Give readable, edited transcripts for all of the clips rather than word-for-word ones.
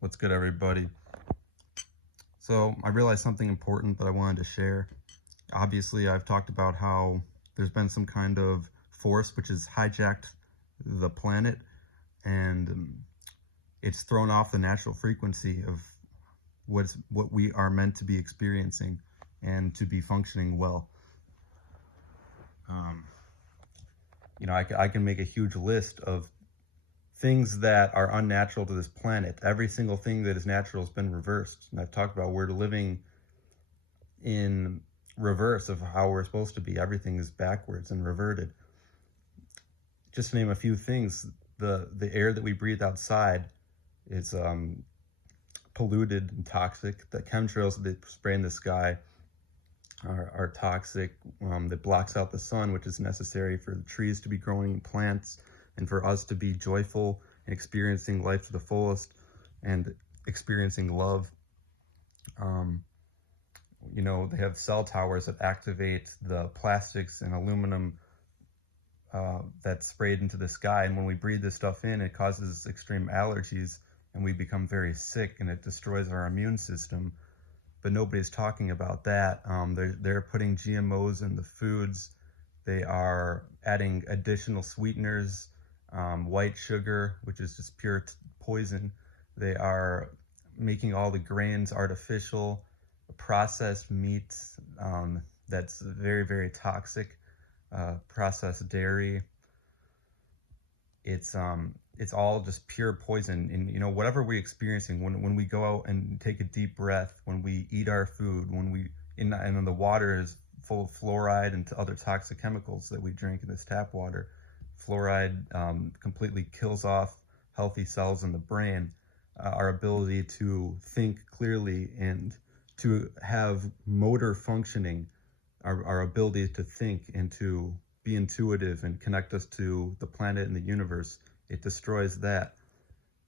What's good, everybody? So I realized something important that I wanted to share. Obviously, I've talked about how there's been some kind of force which has hijacked the planet, and it's thrown off the natural frequency of what we are meant to be experiencing and to be functioning well. Um, I can make a huge list of things that are unnatural to this planet. Every single thing that is natural has been reversed. And I've talked about we're living in reverse of how we're supposed to be. Everything is backwards and reverted. Just to name a few things, the air that we breathe outside is polluted and toxic. The chemtrails that they spray in the sky are toxic. That blocks out the sun, which is necessary for the trees to be growing, plants, and for us to be joyful and experiencing life to the fullest and experiencing love. They have cell towers that activate the plastics and aluminum that's sprayed into the sky. And when we breathe this stuff in, it causes extreme allergies and we become very sick, and it destroys our immune system. But nobody's talking about that. They're putting GMOs in the foods. They are adding additional sweeteners, white sugar, which is just pure poison. They are making all the grains artificial, processed meats that's very, very toxic, processed dairy. It's all just pure poison. And whatever we're experiencing when we go out and take a deep breath, when we eat our food, and then the water is full of fluoride and other toxic chemicals that we drink in this tap water. Fluoride completely kills off healthy cells in the brain, our ability to think clearly and to have motor functioning, our ability to think and to be intuitive and connect us to the planet and the universe. It destroys that.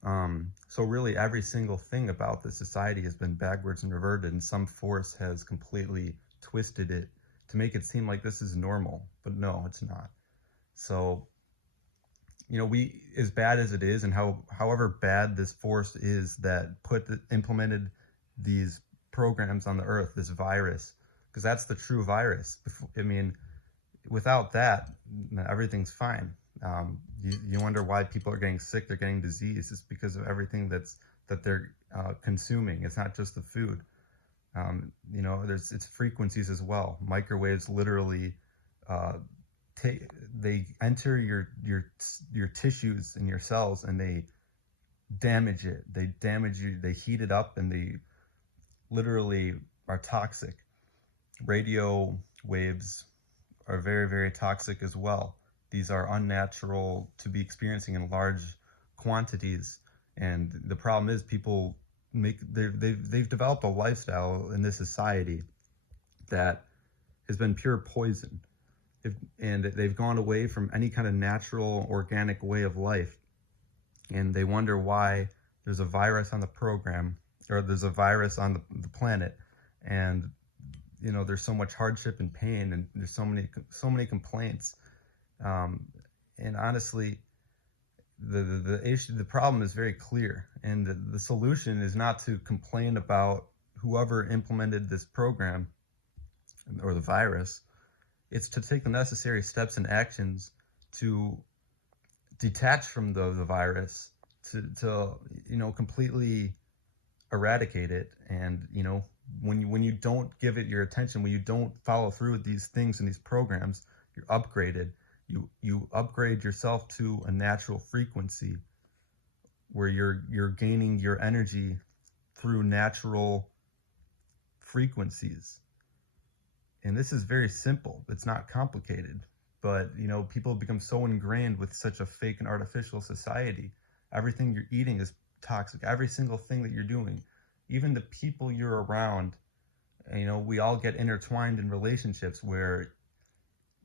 So really every single thing about the society has been backwards and reverted, and some force has completely twisted it to make it seem like this is normal, but no, it's not. So, we, as bad as it is, and however bad this force is that implemented these programs on the earth, this virus, because that's the true virus. I mean, without that, everything's fine. You wonder why people are getting sick, they're getting disease. It's because of everything that they're consuming. It's not just the food. It's frequencies as well. Microwaves literally they enter your tissues and your cells, and they damage it. They damage you. They heat it up, and they literally are toxic. Radio waves are very, very toxic as well. These are unnatural to be experiencing in large quantities. And the problem is they've developed a lifestyle in this society that has been pure poison. And they've gone away from any kind of natural, organic way of life. And they wonder why there's a virus on the program, or there's a virus on the planet. And there's so much hardship and pain, and there's so many complaints. And honestly, the problem is very clear, and the solution is not to complain about whoever implemented this program or the virus. It's to take the necessary steps and actions to detach from the virus, to completely eradicate it. And when you don't give it your attention, when you don't follow through with these things and these programs, you're upgraded. You upgrade yourself to a natural frequency where you're gaining your energy through natural frequencies. And this is very simple. It's not complicated. But people have become so ingrained with such a fake and artificial society. Everything you're eating is toxic. Every single thing that you're doing, even the people you're around. We all get intertwined in relationships where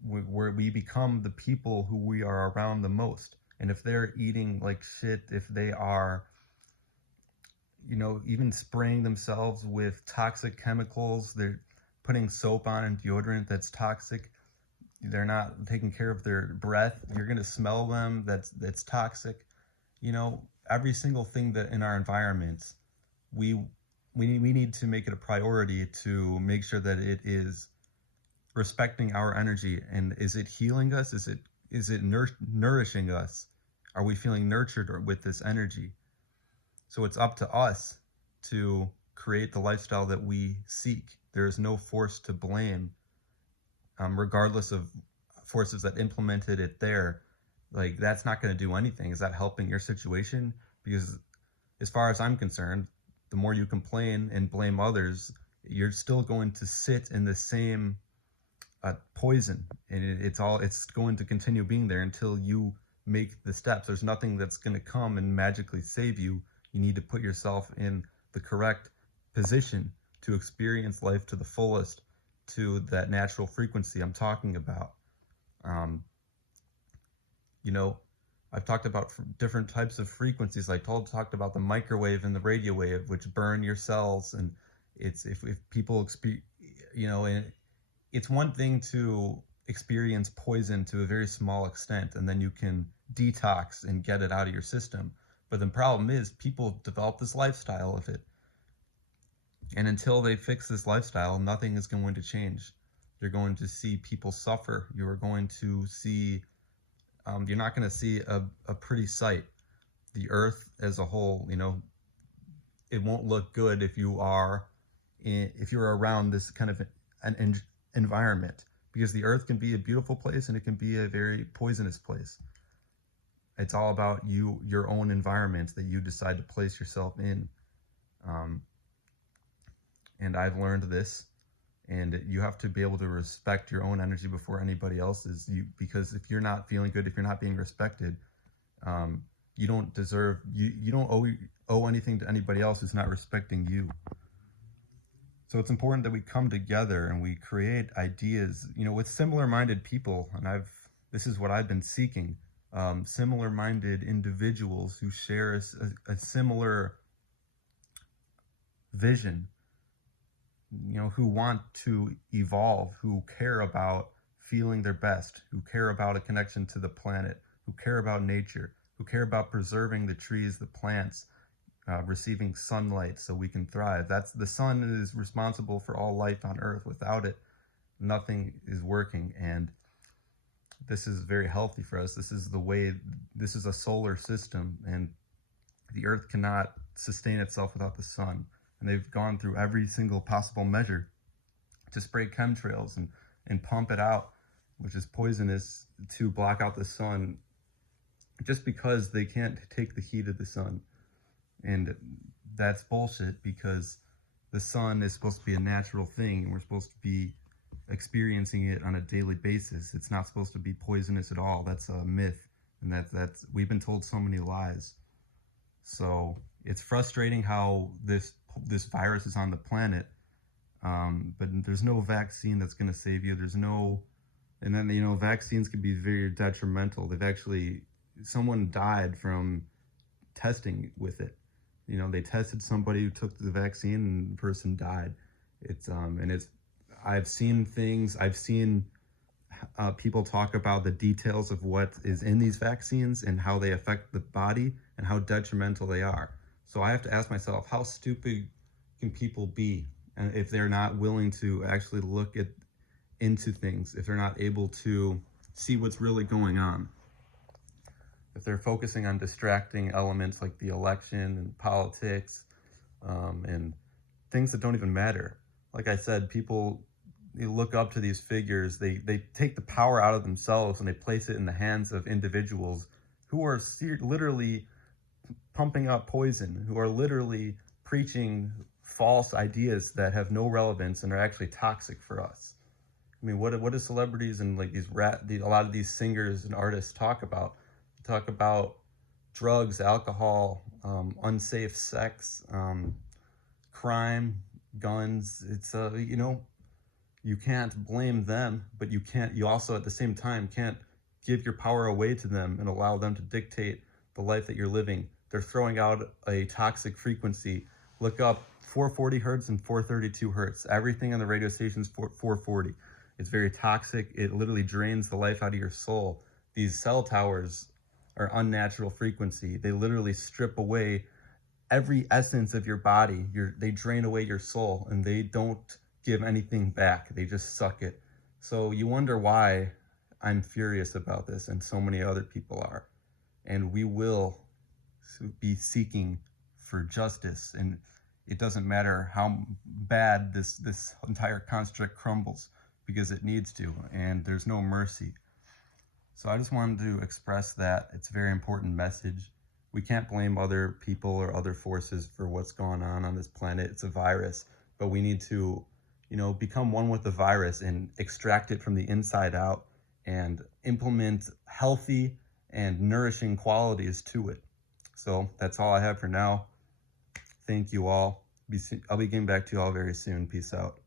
we become the people who we are around the most. And if they're eating like shit, if they are even spraying themselves with toxic chemicals, they're putting soap on and deodorant that's toxic, they're not taking care of their breath, you're going to smell them, that's toxic. every single thing that in our environments, we we need to make it a priority to make sure that it is respecting our energy. And is it healing us? Is it nourishing us? Are we feeling nurtured with this energy? So it's up to us to create the lifestyle that we seek. There is no force to blame, regardless of forces that implemented it there. Like, that's not going to do anything. Is that helping your situation? Because as far as I'm concerned, the more you complain and blame others, you're still going to sit in the same poison, and it's going to continue being there until you make the steps. There's nothing that's going to come and magically save you. You need to put yourself in the correct position to experience life to the fullest, to that natural frequency I'm talking about. um, you know, I've talked about different types of frequencies. I talked about the microwave and the radio wave, which burn your cells. And it's if people experience, and it's one thing to experience poison to a very small extent, and then you can detox and get it out of your system. But the problem is, people develop this lifestyle of it. And until they fix this lifestyle, nothing is going to change. You're going to see people suffer. You're going to see, you're not going to see a pretty sight. The earth as a whole, it won't look good if you're around this kind of an environment, because the earth can be a beautiful place and it can be a very poisonous place. It's all about your own environments that you decide to place yourself in. And I've learned this, and you have to be able to respect your own energy before anybody else's. Because if you're not feeling good, if you're not being respected, you don't deserve, you don't owe anything to anybody else who's not respecting you. So it's important that we come together and we create ideas, with similar-minded people. And this is what I've been seeking: similar-minded individuals who share a similar vision, who want to evolve, who care about feeling their best, who care about a connection to the planet, who care about nature, who care about preserving the trees, the plants, receiving sunlight so we can thrive. The sun is responsible for all life on Earth. Without it, nothing is working. And this is very healthy for us. This is a solar system, and the Earth cannot sustain itself without the sun. And they've gone through every single possible measure to spray chemtrails and pump it out, which is poisonous, to block out the sun, just because they can't take the heat of the sun. And that's bullshit, because the sun is supposed to be a natural thing, and we're supposed to be experiencing it on a daily basis. It's not supposed to be poisonous at all. That's a myth, and that's we've been told so many lies. So it's frustrating how this virus is on the planet, but there's no vaccine that's going to save you. And then vaccines can be very detrimental. Someone died from testing with it. They tested somebody who took the vaccine, and the person died. I've seen things. I've seen people talk about the details of what is in these vaccines and how they affect the body and how detrimental they are. So I have to ask myself, how stupid can people be? And if they're not willing to actually look into things, if they're not able to see what's really going on, if they're focusing on distracting elements like the election and politics, and things that don't even matter. Like I said, people look up to these figures. They take the power out of themselves and they place it in the hands of individuals who are literally pumping up poison, who are literally preaching false ideas that have no relevance and are actually toxic for us. I mean, what do celebrities and like a lot of these singers and artists talk about? They talk about drugs, alcohol, unsafe sex, crime, guns. It's you can't blame them, but you also at the same time can't give your power away to them and allow them to dictate the life that you're living. They're throwing out a toxic frequency. Look up 440 hertz and 432 hertz. Everything on the radio station is 440. It's very toxic. It literally drains the life out of your soul. These cell towers or unnatural frequency. They literally strip away every essence of your body. They drain away your soul, and they don't give anything back. They just suck it. So you wonder why I'm furious about this, and so many other people are. And we will be seeking for justice, and it doesn't matter how bad this entire construct crumbles, because it needs to, and there's no mercy. So I just wanted to express that. It's a very important message. We can't blame other people or other forces for what's going on this planet. It's a virus, but we need to, become one with the virus and extract it from the inside out and implement healthy and nourishing qualities to it. So that's all I have for now. Thank you all. I'll be getting back to you all very soon. Peace out.